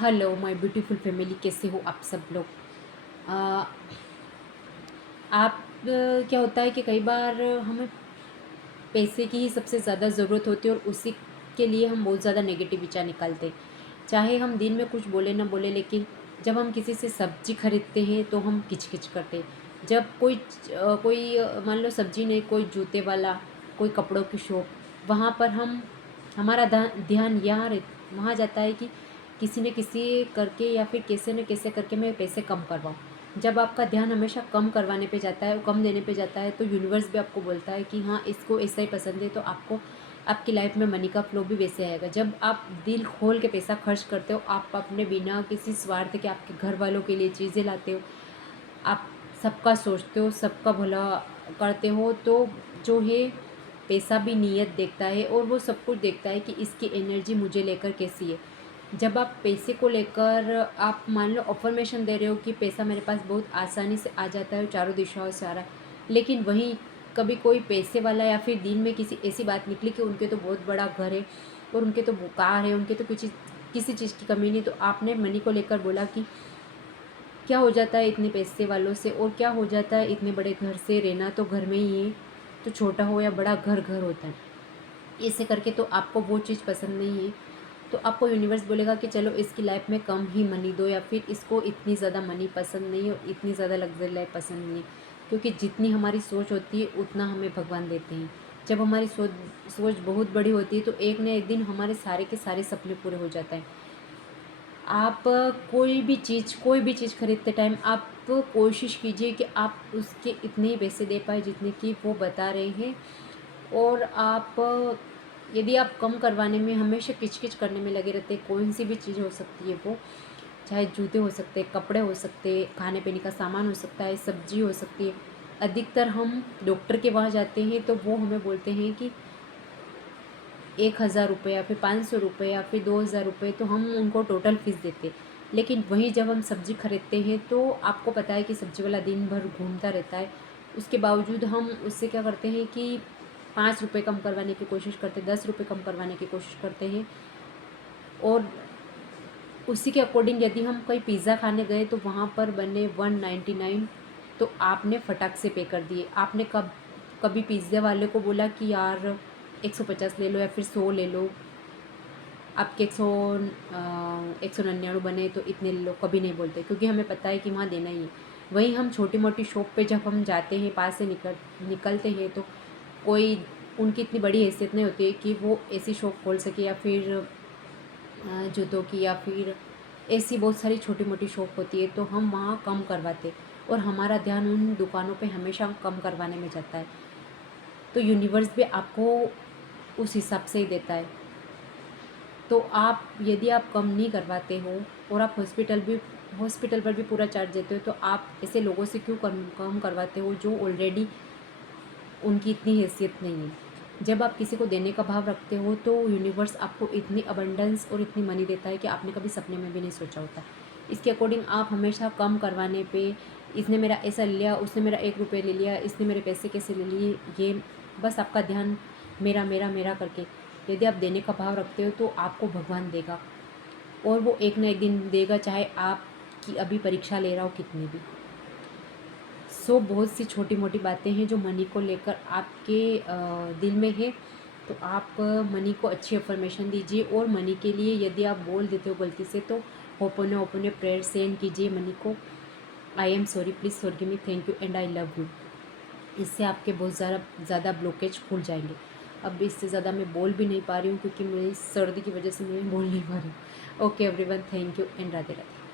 Hello my beautiful family, कैसे हो आप सब लोग। आ, क्या होता है कि कई बार हमें पैसे की ही सबसे ज़्यादा ज़रूरत होती है और उसी के लिए हम बहुत ज़्यादा नेगेटिव विचार निकालते हैं। चाहे हम दिन में कुछ बोले ना बोले, लेकिन जब हम किसी से सब्जी खरीदते हैं तो हम किच-किच करते हैं। जब मान लो सब्जी नहीं, कोई जूते वाला, कोई कपड़ों की शॉप, वहाँ पर हमारा ध्यान वहाँ जाता है कि किसी न किसी करके या फिर कैसे न कैसे करके मैं पैसे कम करवाऊँ। जब आपका ध्यान हमेशा कम करवाने पे जाता है, कम देने पे जाता है, तो यूनिवर्स भी आपको बोलता है कि हाँ, इसको ऐसा ही पसंद है, तो आपको आपकी लाइफ में मनी का फ्लो भी वैसे आएगा। जब आप दिल खोल के पैसा खर्च करते हो, आप अपने बिना किसी स्वार्थ के आपके घर वालों के लिए चीज़ें लाते हो, आप सबका सोचते हो, सबका भला करते हो, तो जो है पैसा भी नीयत देखता है और वो सब कुछ देखता है कि इसकी एनर्जी मुझे लेकर कैसी है। जब आप पैसे को लेकर आप मान लो अफर्मेशन दे रहे हो कि पैसा मेरे पास बहुत आसानी से आ जाता है, चारों दिशाओं से आ रहा है, लेकिन वहीं कभी कोई पैसे वाला या फिर दिन में किसी ऐसी बात निकली कि उनके तो बहुत बड़ा घर है और उनके तो कार है, उनके तो किसी चीज़ की कमी नहीं, तो आपने मनी को लेकर बोला कि क्या हो जाता है इतने पैसे वालों से और क्या हो जाता है इतने बड़े घर से, रहना तो घर में ही है, तो छोटा हो या बड़ा घर घर होता है। ऐसे करके तो आपको वो चीज़ पसंद नहीं है, तो आपको यूनिवर्स बोलेगा कि चलो इसकी लाइफ में कम ही मनी दो, या फिर इसको इतनी ज़्यादा मनी पसंद नहीं है और इतनी ज़्यादा लग्जरी लाइफ पसंद नहीं है। क्योंकि जितनी हमारी सोच होती है उतना हमें भगवान देते हैं। जब हमारी सोच बहुत बड़ी होती है तो एक न एक दिन हमारे सारे के सारे सपने पूरे हो जाते हैं। आप कोई भी चीज़ खरीदते टाइम आप कोशिश कीजिए कि आप उसके इतने ही पैसे दे पाए जितने कि वो बता रहे हैं। और आप यदि आप कम करवाने में हमेशा किच-किच करने में लगे रहते हैं, कौन-सी भी चीज़ हो सकती है वो, चाहे जूते हो सकते हैं, कपड़े हो सकते हैं, खाने-पीने का सामान हो सकता है, सब्ज़ी हो सकती है। अधिकतर हम डॉक्टर के वहाँ जाते हैं तो वो हमें बोलते हैं कि 1000 रुपये या फिर 500 रुपये या फिर 2000 रुपये, तो हम उनको टोटल फ़ीस देते। लेकिन वहीं जब हम सब्ज़ी खरीदते हैं तो आपको पता है कि सब्ज़ी वाला दिन भर घूमता रहता है। उसके बावजूद हम उससे क्या करते हैं कि 5 रुपये कम करवाने की कोशिश करते हैं, 10 रुपये कम करवाने की कोशिश करते हैं। और उसी के अकॉर्डिंग यदि हम कहीं पिज़्ज़ा खाने गए तो वहाँ पर बने 199, तो आपने फटाक से पे कर दिए। आपने कभी पिज़्ज़ा वाले को बोला कि यार 150 ले लो या फिर 100 ले लो, आपके 199 बने तो इतने ले लो, कभी नहीं बोलते, क्योंकि हमें पता है कि वहाँ देना ही है। वहीं हम छोटी-मोटी शॉप पे जब हम जाते हैं, पास से निकलते हैं, तो कोई उनकी इतनी बड़ी हैसियत नहीं होती है कि वो ऐसी शॉप खोल सके, या फिर जूतों की, या फिर ऐसी बहुत सारी छोटी-मोटी शॉप होती है, तो हम वहाँ कम करवाते और हमारा ध्यान उन दुकानों पे हमेशा कम करवाने में जाता है। तो यूनिवर्स भी आपको उस हिसाब से ही देता है। तो यदि आप कम नहीं करवाते हो और आप हॉस्पिटल पर भी पूरा चार्ज देते हो, तो आप ऐसे लोगों से क्यों कम करवाते हो जो ऑलरेडी उनकी इतनी हैसियत नहीं है। जब आप किसी को देने का भाव रखते हो तो यूनिवर्स आपको इतनी अबंडेंस और इतनी मनी देता है कि आपने कभी सपने में भी नहीं सोचा होता। इसके अकॉर्डिंग आप हमेशा कम करवाने पे, इसने मेरा ऐसा ले लिया, उसने मेरा 1 रुपये ले लिया, इसने मेरे पैसे कैसे ले लिए, ये बस आपका ध्यान मेरा, मेरा, मेरा करके यदि आप देने का भाव रखते हो तो आपको भगवान देगा और वो एक ना एक दिन देगा, चाहे आपकी अभी परीक्षा ले रहा हो कितनी भी। बहुत सी छोटी-मोटी बातें हैं जो मनी को लेकर आपके दिल में है, तो आप मनी को अच्छी अफ़र्मेशन दीजिए और मनी के लिए यदि आप बोल देते हो गलती से, तो ओपन ओपन प्रेयर सेंड कीजिए मनी को, I am sorry, please forgive me, thank you and I love you. इससे आपके बहुत ज़्यादा ब्लॉकेज खुल जाएंगे। अब इससे ज़्यादा मैं बोल भी नहीं पा रही हूँ क्योंकि मेरी सर्दी की वजह से मैं बोल नहीं पा रही हूँ। Okay everyone, thank you and Radhe Radhe.